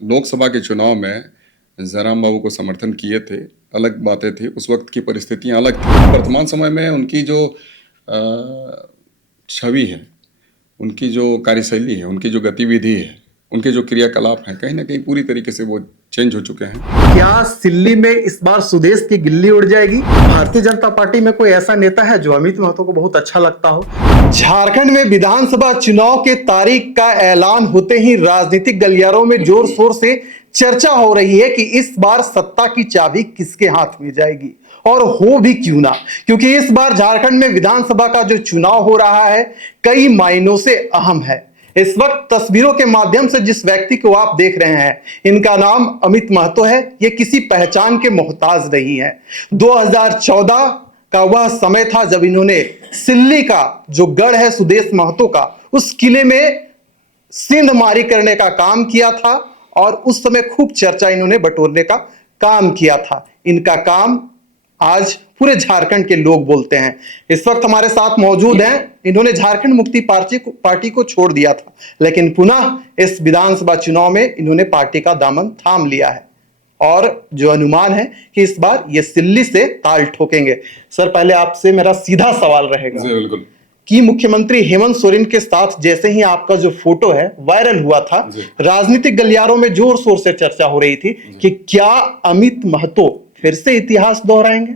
लोकसभा के चुनाव में जयराम बाबू को समर्थन किए थे, अलग बातें थी, उस वक्त की परिस्थितियां अलग थी। वर्तमान समय में उनकी जो छवि है, उनकी जो कार्यशैली है, उनकी जो गतिविधि है, उनके जो क्रियाकलाप हैं, कहीं ना कहीं पूरी तरीके से वो चेंज हो चुके हैं। क्या सिल्ली में इस बार सुदेश की गिल्ली उड़ जाएगी? भारतीय जनता पार्टी में कोई ऐसा नेता है जो अमित महतो को बहुत अच्छा लगता हो? झारखंड में विधानसभा चुनाव के तारीख का ऐलान होते ही राजनीतिक गलियारों में जोर शोर से चर्चा हो रही है कि इस बार सत्ता की चाबी किसके हाथ में जाएगी, और हो भी क्यों ना, क्योंकि इस बार झारखंड में विधानसभा का जो चुनाव हो रहा है कई मायनों से अहम है। इस वक्त तस्वीरों के माध्यम से जिस व्यक्ति को आप देख रहे हैं, इनका नाम अमित महतो है। ये किसी पहचान के मोहताज नहीं है। 2014 का वह समय था जब इन्होंने सिल्ली का जो गढ़ है सुदेश महतो का, उस किले में सिंधमारी करने का काम किया था और उस समय खूब चर्चा इन्होंने बटोरने का काम किया था। इनका काम आज पूरे झारखंड के लोग बोलते हैं। इस वक्त हमारे साथ मौजूद हैं। इन्होंने झारखंड मुक्ति पार्टी को छोड़ दिया था, लेकिन पुनः इस विधानसभा चुनाव में इन्होंने पार्टी का दामन थाम लिया है और जो अनुमान है कि इस बार ये सिल्ली से ताल ठोकेंगे। सर, पहले आपसे मेरा सीधा सवाल रहेगा बिल्कुल कि मुख्यमंत्री हेमंत सोरेन के साथ जैसे ही आपका जो फोटो है वायरल हुआ था, राजनीतिक गलियारों में जोर शोर से चर्चा हो रही थी कि क्या अमित महतो फिर से इतिहास दोहराएंगे?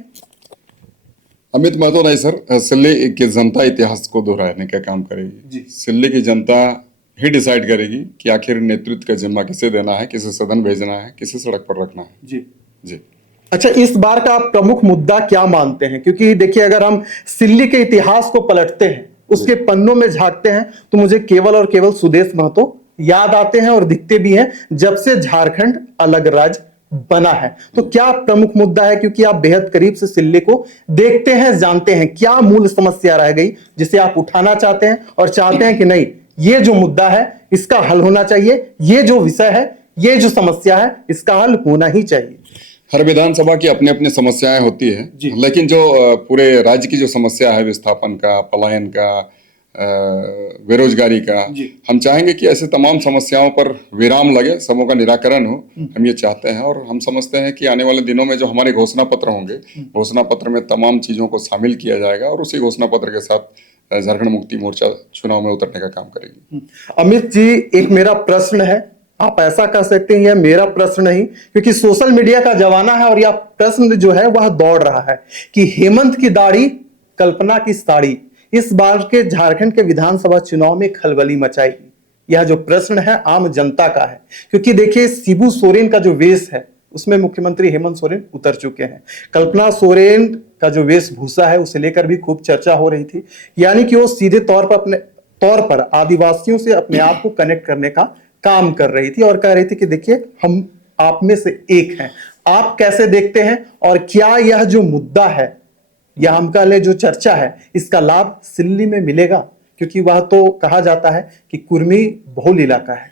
अमित महतो नहीं सर, सिल्ली की जनता इतिहास को दोहराने का काम करेगी। सिल्ली की जनता ही डिसाइड करेगी कि आखिर नेतृत्व का जिम्मा किसे देना है, किसे सदन भेजना है, किसे सड़क पर रखना है। जी। अच्छा, इस बार का आप प्रमुख मुद्दा क्या मानते हैं? क्योंकि देखिए, अगर हम सिल्ली के इतिहास को पलटते हैं, उसके पन्नों में झांकते हैं, तो मुझे केवल और केवल सुदेश महतो याद आते हैं और दिखते भी हैं जब से झारखंड अलग राज्य बना है। तो क्या प्रमुख मुद्दा है? क्योंकि आप बेहद करीब से सिल्ली को देखते हैं, जानते हैं, क्या मूल समस्या रह गई जिसे आप उठाना चाहते हैं और चाहते हैं कि नहीं, ये जो मुद्दा है इसका हल होना चाहिए, ये जो विषय है, ये जो समस्या है, इसका हल होना ही चाहिए। हर विधानसभा की अपनी अपनी समस्याएं होती है, लेकिन जो पूरे राज्य की जो समस्या है, विस्थापन का, पलायन का, बेरोजगारी का, हम चाहेंगे कि ऐसे तमाम समस्याओं पर विराम लगे, सबों का निराकरण हो। हम ये चाहते हैं और हम समझते हैं कि आने वाले दिनों में जो हमारे घोषणा पत्र होंगे, घोषणा पत्र में तमाम चीजों को शामिल किया जाएगा और उसी घोषणा पत्र के साथ झारखंड मुक्ति मोर्चा चुनाव में उतरने का काम करेगी। अमित जी, एक मेरा प्रश्न है, आप ऐसा कह सकते हैं यह मेरा प्रश्न नहीं, क्योंकि सोशल मीडिया का जमाना है और यह प्रश्न जो है वह दौड़ रहा है कि हेमंत की दाढ़ी, कल्पना की साड़ी इस बार के झारखंड के विधानसभा चुनाव में खलबली मचाएगी। यह जो प्रश्न है आम जनता का है, क्योंकि देखिए, शिबू सोरेन का जो वेश है उसमें मुख्यमंत्री हेमंत सोरेन उतर चुके हैं। कल्पना सोरेन का जो वेशभूषा है उसे लेकर भी खूब चर्चा हो रही थी, यानी कि वो सीधे तौर पर आदिवासियों से अपने आप को कनेक्ट करने का काम कर रही थी और कह रही थी कि देखिए, हम आप में से एक हैं। आप कैसे देखते हैं और क्या यह जो मुद्दा है या हम कह ले जो चर्चा है, इसका लाभ सिल्ली में मिलेगा? क्योंकि वह तो कहा जाता है कि कुर्मी बहुल इलाका है।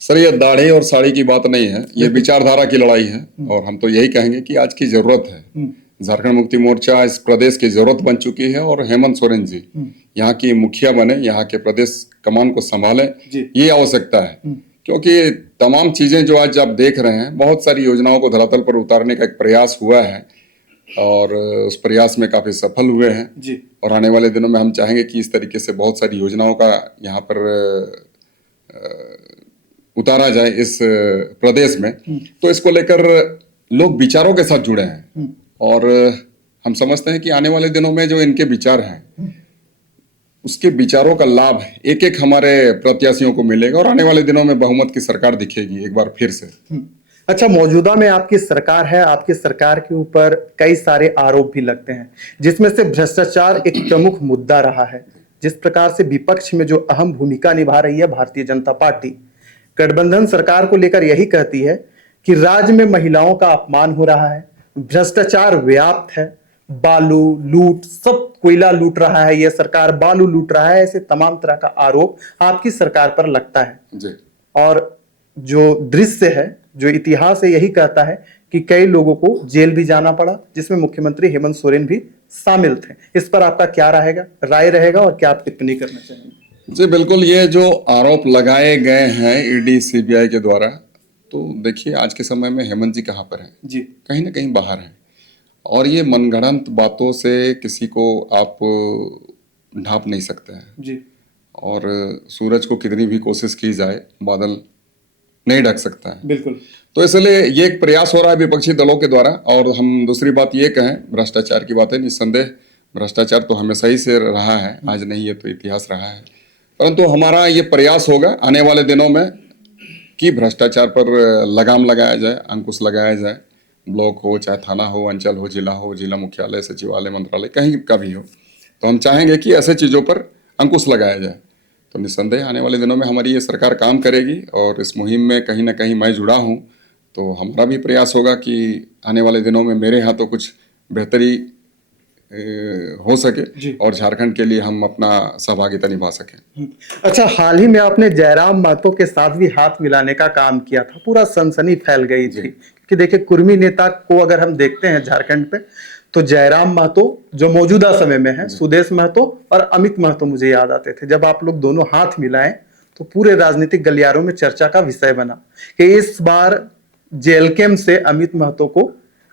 सर, ये दाढ़ी और साड़ी की बात नहीं है, ये विचारधारा की लड़ाई है और हम तो यही कहेंगे कि आज की जरूरत है। झारखंड मुक्ति मोर्चा इस प्रदेश की जरूरत बन चुकी है और हेमंत सोरेन जी यहाँ की मुखिया बने, यहाँ के प्रदेश कमान को संभाले, ये आवश्यकता है। क्योंकि तमाम चीजें जो आज आप देख रहे हैं, बहुत सारी योजनाओं को धरातल पर उतारने का एक प्रयास हुआ है और उस प्रयास में काफी सफल हुए हैं और आने वाले दिनों में हम चाहेंगे कि इस तरीके से बहुत सारी योजनाओं का यहाँ पर उतारा जाए इस प्रदेश में। तो इसको लेकर लोग विचारों के साथ जुड़े हैं और हम समझते हैं कि आने वाले दिनों में जो इनके विचार हैं, उसके विचारों का लाभ एक एक हमारे प्रत्याशियों को मिलेगा और आने वाले दिनों में बहुमत की सरकार दिखेगी एक बार फिर से। अच्छा, मौजूदा में आपकी सरकार है, आपकी सरकार के ऊपर कई सारे आरोप भी लगते हैं, जिसमें से भ्रष्टाचार एक प्रमुख मुद्दा रहा है। जिस प्रकार से विपक्ष में जो अहम भूमिका निभा रही है भारतीय जनता पार्टी, गठबंधन सरकार को लेकर यही कहती है कि राज्य में महिलाओं का अपमान हो रहा है, भ्रष्टाचार व्याप्त है, बालू लूट, सब कोयला लूट रहा है, यह सरकार बालू लूट रहा है, ऐसे तमाम तरह का आरोप आपकी सरकार पर लगता है। और जो दृश्य है, जो इतिहास है, यही कहता है कि कई लोगों को जेल भी जाना पड़ा, जिसमें मुख्यमंत्री हेमंत सोरेन भी शामिल थे। इस पर आपका क्या राय रहेगा और क्या आप टिप्पणी करना चाहेंगे? जी बिल्कुल, ये जो आरोप लगाए गए हैं ईडी सीबीआई के द्वारा, तो देखिए आज के समय में हेमंत जी कहाँ पर हैं? जी कहीं ना कहीं बाहर हैं। और ये मनगढ़ंत बातों से किसी को आप ढांप नहीं सकते हैं। जी और सूरज को कितनी भी कोशिश की जाए बादल नहीं ढक सकता है। बिल्कुल। तो इसलिए ये एक प्रयास हो रहा है विपक्षी दलों के द्वारा। और हम दूसरी बात ये कहें, भ्रष्टाचार की बात है, निस्संदेह भ्रष्टाचार तो हमेशा ही से रहा है, आज नहीं, ये तो इतिहास रहा है। परंतु हमारा ये प्रयास होगा आने वाले दिनों में कि भ्रष्टाचार पर लगाम लगाया जाए, अंकुश लगाया जाए। ब्लॉक हो, चाहे थाना हो, अंचल हो, जिला मुख्यालय, सचिवालय, मंत्रालय, कहीं का भी हो, तो हम चाहेंगे कि ऐसे चीज़ों पर अंकुश लगाया जाए। तो निस्संदेह आने वाले दिनों में हमारी ये सरकार काम करेगी और इस मुहिम में कहीं ना कहीं मैं जुड़ा हूँ। तो हमारा भी प्रयास होगा कि आने वाले दिनों में मेरे यहाँ तो कुछ बेहतरी हो सके और झारखंड के लिए हम अपना सहभागिता निभा सकें। अच्छा, हाल ही में आपने जयराम महतो के साथ भी हाथ मिलाने का काम किया था, पूरा सनसनी फैल गई थी कि देखिए कुर्मी नेता को अगर हम देखते हैं झारखंड पे, तो जयराम महतो जो मौजूदा समय में है, सुदेश महतो और अमित महतो मुझे याद आते थे। जब आप लोग दोनों हाथ मिलाएं तो पूरे राजनीतिक गलियारों में चर्चा का विषय बना कि इस बार जेएलकेम से अमित महतो को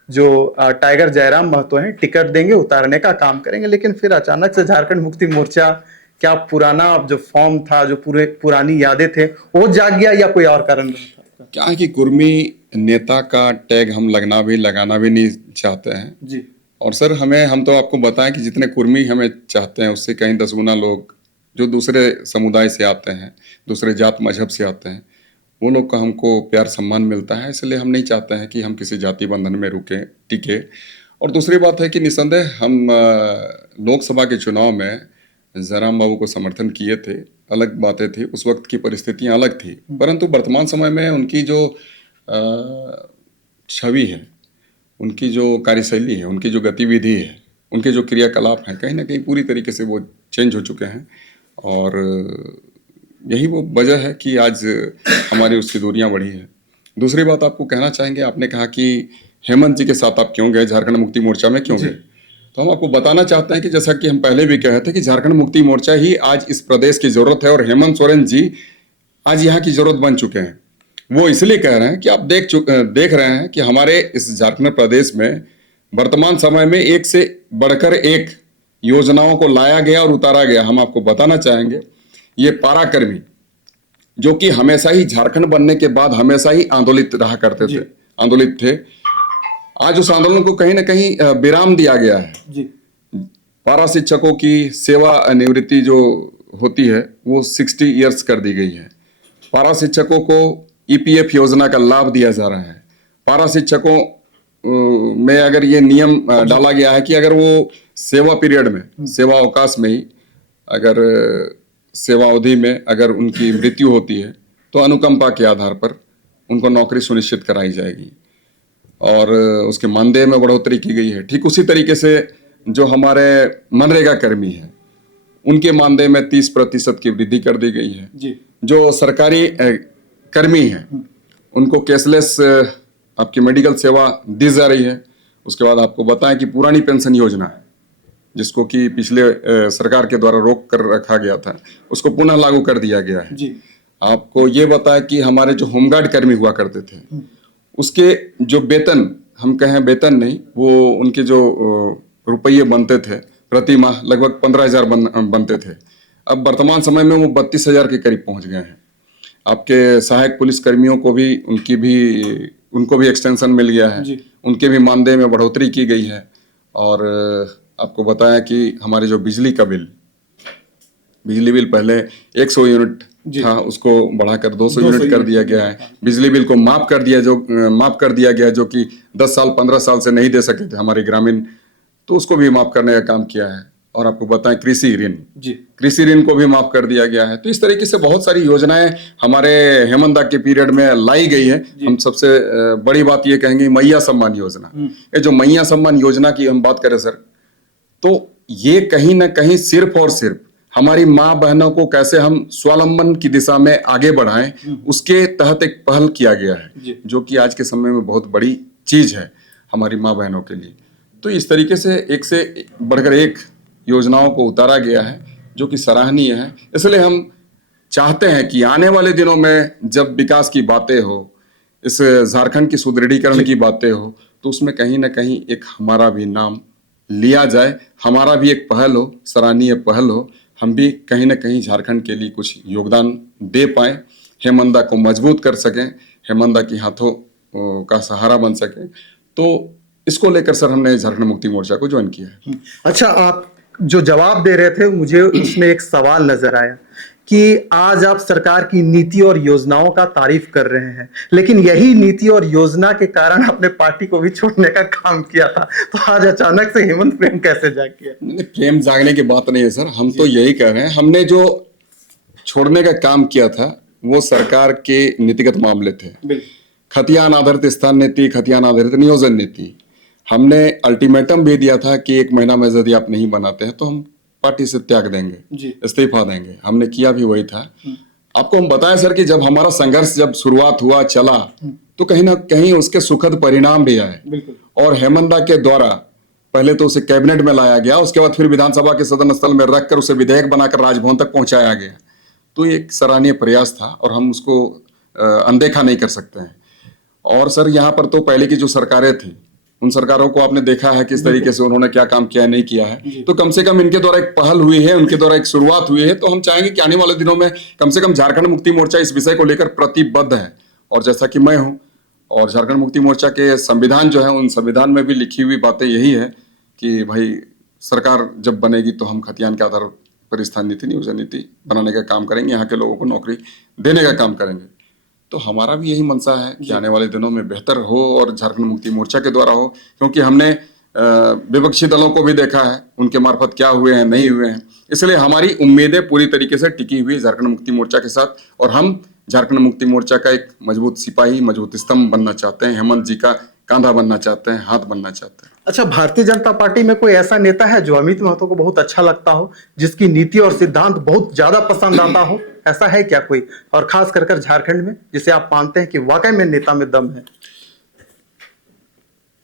जो टाइगर जयराम महतो हैं टिकट देंगे, उतारने का काम करेंगे। लेकिन फिर अचानक से झारखंड मुक्ति मोर्चा, क्या पुराना जो फॉर्म था, जो पुरानी यादें थे, वो जाग गया या कोई और कारण रहा था? क्या है कि कुर्मी नेता का टैग हम लगाना भी नहीं चाहते हैं जी। और सर हम तो आपको बताएं कि जितने कुर्मी हमें चाहते हैं उससे कहीं 10 गुना लोग जो दूसरे समुदाय से आते हैं, दूसरे जात मजहब से आते हैं, वो लोग का हमको प्यार सम्मान मिलता है। इसलिए हम नहीं चाहते हैं कि हम किसी जाति बंधन में टिके। और दूसरी बात है कि निस्संदेह हम लोकसभा के चुनाव में जयराम बाबू को समर्थन किए थे, अलग बातें थी, उस वक्त की परिस्थितियां अलग थी। परंतु वर्तमान समय में उनकी जो छवि है, उनकी जो कार्यशैली है, उनकी जो गतिविधि है, उनके जो क्रियाकलाप हैं, कहीं ना कहीं पूरी तरीके से वो चेंज हो चुके हैं। और यही वो वजह है कि आज हमारी उसकी दूरियां बढ़ी है। दूसरी बात आपको कहना चाहेंगे, आपने कहा कि हेमंत जी के साथ आप क्यों गए, झारखंड मुक्ति मोर्चा में क्यों गए? तो हम आपको बताना चाहते हैं कि जैसा कि हम पहले भी कहे थे कि झारखंड मुक्ति मोर्चा ही आज इस प्रदेश की जरूरत है और हेमंत सोरेन जी आज यहाँ की जरूरत बन चुके हैं। वो इसलिए कह रहे हैं कि आप देख रहे हैं कि हमारे इस झारखंड प्रदेश में वर्तमान समय में एक से बढ़कर एक योजनाओं को लाया गया और उतारा गया। हम आपको बताना चाहेंगे, ये पाराकर्मी जो कि हमेशा ही झारखंड बनने के बाद हमेशा ही आंदोलित रहा करते थे, आंदोलित थे, आज उस आंदोलन को कहीं ना कहीं विराम दिया गया है। जी। पारा शिक्षकों की सेवा निवृत्ति जो होती है वो 60 इयर्स कर दी गई है। पारा शिक्षकों को ईपीएफ योजना का लाभ दिया जा रहा है। पारा शिक्षकों में अगर ये नियम डाला गया है कि अगर वो सेवा पीरियड में, सेवा अवकाश में ही, अगर सेवा अवधि में अगर उनकी मृत्यु होती है तो अनुकंपा के आधार पर उनको नौकरी सुनिश्चित कराई जाएगी और उसके मानदेय में बढ़ोतरी की गई है। ठीक उसी तरीके से जो हमारे मनरेगा कर्मी हैं उनके मानदेय में 30% की वृद्धि कर दी गई है। जी। जो सरकारी कर्मी हैं उनको कैशलेस आपकी मेडिकल सेवा दी जा रही है। उसके बाद आपको बताएं कि पुरानी पेंशन योजना है जिसको कि पिछले सरकार के द्वारा रोक कर रखा गया था, उसको पुनः लागू कर दिया गया है। जी। आपको ये बताएं कि हमारे जो होमगार्ड कर्मी हुआ करते थे उसके जो वेतन, हम कहें वेतन नहीं, वो उनके जो रुपये बनते थे प्रति माह लगभग 15,000 बनते थे, अब वर्तमान समय में वो 32,000 के करीब पहुंच गए हैं। आपके सहायक पुलिस कर्मियों को भी उनको भी एक्सटेंशन मिल गया है, उनके भी मानदेय में बढ़ोतरी की गई है। और आपको बताया कि हमारे जो बिजली बिल पहले 100 यूनिट था, उसको बढ़ाकर 200 यूनिट कर दिया गया है। बिजली बिल को माफ कर दिया गया जो कि 10 साल 15 साल से नहीं दे सके थे हमारे ग्रामीण, तो उसको भी माफ करने का काम किया है। और आपको बताएं कृषि ऋण को भी माफ कर दिया गया है। तो इस तरीके से बहुत सारी योजनाएं हमारे हेमंत दा के पीरियड में लाई गई है। हम सबसे बड़ी बात ये कहेंगे मैया सम्मान योजना, ये जो मैया सम्मान योजना की हम बात करें सर, तो ये कहीं ना कहीं सिर्फ और सिर्फ हमारी माँ बहनों को कैसे हम स्वावलंबन की दिशा में आगे बढ़ाएं, उसके तहत एक पहल किया गया है जो कि आज के समय में बहुत बड़ी चीज है हमारी माँ बहनों के लिए। तो इस तरीके से एक से बढ़कर एक योजनाओं को उतारा गया है जो कि सराहनीय है। इसलिए हम चाहते हैं कि आने वाले दिनों में जब विकास की बातें हो इस झारखंड की सुदृढ़ीकरण की बातें हो, तो उसमें कहीं ना कहीं एक हमारा भी नाम लिया जाए, हमारा भी एक पहल हो, सराहनीय पहल हो, हम भी कहीं ना कहीं झारखंड के लिए कुछ योगदान दे पाए, हेमंदा को मजबूत कर सकें, हेमंदा की हाथों का सहारा बन सके। तो इसको लेकर सर हमने झारखंड मुक्ति मोर्चा को ज्वाइन किया है। अच्छा, आप जो जवाब दे रहे थे मुझे उसमें एक सवाल नजर आया कि आज आप सरकार की नीति और योजनाओं का तारीफ कर रहे हैं, लेकिन यही नीति और योजना के कारण आपने पार्टी को भी छोड़ने का काम किया था, तो आज अचानक से हेमंत प्रेम कैसे जाग गया? नहीं, प्रेम जागने की बात नहीं है सर, हम तो यही कह रहे हैं, हमने जो छोड़ने का काम किया था वो सरकार के नीतिगत मामले थे। खतियान आधारित स्थान नीति, खतियान आधारित नियोजन नीति, हमने अल्टीमेटम भी दिया था कि 1 महीना में यदि आप नहीं बनाते हैं तो हम पार्टी से त्याग देंगे, इस्तीफा देंगे। हमने किया भी वही था। आपको हम बताएं सर कि जब हमारा संघर्ष जब शुरुआत हुआ चला तो कहीं ना कहीं उसके सुखद परिणाम भी आए, और हेमंदा के द्वारा पहले तो उसे कैबिनेट में लाया गया, उसके बाद फिर विधानसभा के सदन स्थल में रखकर उसे विधेयक बनाकर राजभवन तक पहुंचाया गया। तो ये एक सराहनीय प्रयास था और हम उसको अनदेखा नहीं कर सकते हैं। और सर यहाँ पर तो पहले की जो सरकारें थी, उन सरकारों को आपने देखा है किस तरीके से उन्होंने क्या काम किया है, नहीं किया है। तो कम से कम इनके द्वारा एक पहल हुई है, उनके द्वारा एक शुरुआत हुई है। तो हम चाहेंगे कि आने वाले दिनों में कम से कम झारखंड मुक्ति मोर्चा इस विषय को लेकर प्रतिबद्ध है। और जैसा कि मैं हूँ, और झारखंड मुक्ति मोर्चा के संविधान जो है, उन संविधान में भी लिखी हुई बातें यही है कि भाई सरकार जब बनेगी तो हम खतियान के आधार पर स्थान नीति, नियोजन नीति बनाने का काम करेंगे, यहाँ के लोगों को नौकरी देने का काम करेंगे। तो हमारा भी यही मनसा है कि आने वाले दिनों में बेहतर हो और झारखंड मुक्ति मोर्चा के द्वारा हो, क्योंकि हमने विपक्षी दलों को भी देखा है उनके मार्फत क्या हुए हैं, नहीं हुए हैं। इसलिए हमारी उम्मीदें पूरी तरीके से टिकी हुई है झारखंड मुक्ति मोर्चा के साथ, और हम झारखंड मुक्ति मोर्चा का एक मजबूत सिपाही, मजबूत स्तंभ बनना चाहते हैं, हेमंत जी का कांधा बनना चाहते हैं, हाथ बनना चाहते हैं। अच्छा, भारतीय जनता पार्टी में कोई ऐसा नेता है जो अमित महतो को बहुत अच्छा लगता हो, जिसकी नीति और सिद्धांत बहुत ज्यादा पसंद आता हो? ऐसा है क्या कोई, और खास कर झारखंड में, जिसे आप मानते हैं कि वाकई में नेता में दम है?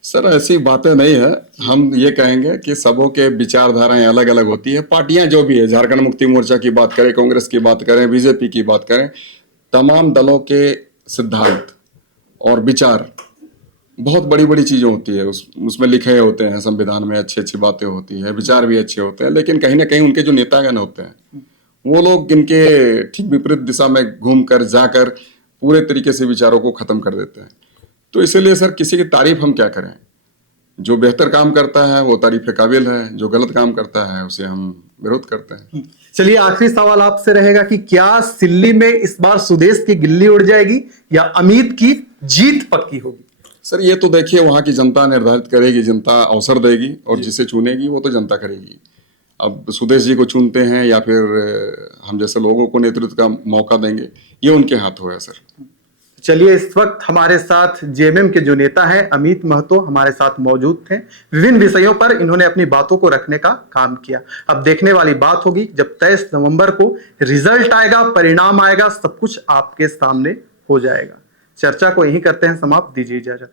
सर ऐसी बातें नहीं है, हम ये कहेंगे कि सबों के विचारधाराएं अलग अलग होती है। पार्टियां जो भी है, झारखंड मुक्ति मोर्चा की बात करें, कांग्रेस की बात करें, बीजेपी की बात करें, तमाम दलों के सिद्धांत और विचार बहुत बड़ी बड़ी चीजें होती है, उसमें लिखे होते हैं, संविधान में अच्छी अच्छी बातें होती है, विचार भी अच्छे होते हैं। लेकिन कहीं ना कहीं उनके जो नेतागण होते हैं, वो लोग इनके ठीक विपरीत दिशा में घूमकर जाकर पूरे तरीके से विचारों को खत्म कर देते हैं। तो इसीलिए सर किसी की तारीफ हम क्या करें, जो बेहतर काम करता है वो तारीफ के काबिल है, जो गलत काम करता है उसे हम विरोध करते हैं। चलिए, आखिरी सवाल आपसे रहेगा कि क्या सिल्ली में इस बार सुदेश की गिल्ली उड़ जाएगी या अमित की जीत पक्की होगी? सर ये तो देखिए वहां की जनता निर्धारित करेगी, जनता अवसर देगी, और जिसे चुनेगी वो तो जनता करेगी। अब सुदेश जी को चुनते हैं या फिर हम जैसे लोगों को नेतृत्व का मौका देंगे, ये उनके हाथों है सर। चलिए, इस वक्त हमारे साथ जेएमएम के जो नेता हैं अमित महतो हमारे साथ मौजूद थे। विभिन्न विषयों पर इन्होंने अपनी बातों को रखने का काम किया। अब देखने वाली बात होगी जब 23 नवंबर को रिजल्ट आएगा, परिणाम आएगा, सब कुछ आपके सामने हो जाएगा। चर्चा को यहीं करते हैं समाप्त, दीजिए इजाजत।